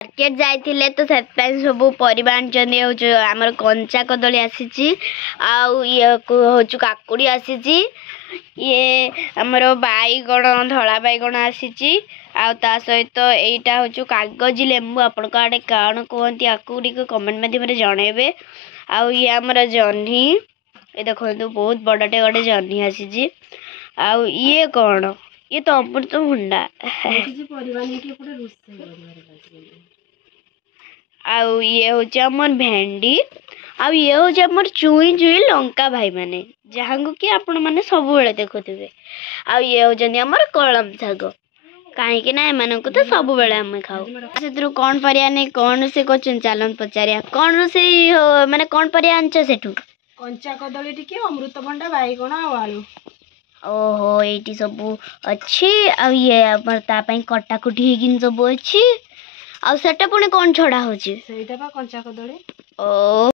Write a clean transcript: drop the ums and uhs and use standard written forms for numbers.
market जाइए तो सब परिवा आनी आमर कंचा कदली आसी काकुड़ी आसी ये आमर बैगण धला बैगण आसी सहित यहीटा हूँ कागज लेंबू आपण आड़े कौन कहते आपको कमेंट मध्यम जनइबे आउ ये आमर जह्नी ये देखो बहुत बड़टे गोटे जह्नी आसी आउ ये कौन ये तो अमृतभंडा आउ ये हूँ आमर भेंडी आउ ये हूँ आमर चुई चुई लंका भाई माने जहाँ को कि आपण मैंने सब देखुवे आउ ये हूँ आमर कलम शाग कहीं ना एम तो सब बेले आम खाऊ से कौन परिया नहीं कौन रोसे कर चलन पचारिया कौन रोसे माने कौन परिया आनछ सेठू कंचा कदली टिके अमृतभंडा बैगण आलू ओहो ये सब अच्छी आ ये तापाई कटाकुटी होगी सब अच्छी आ सेटा पुणी कौन छड़ा होची सेटा बा कंचा कदली ओ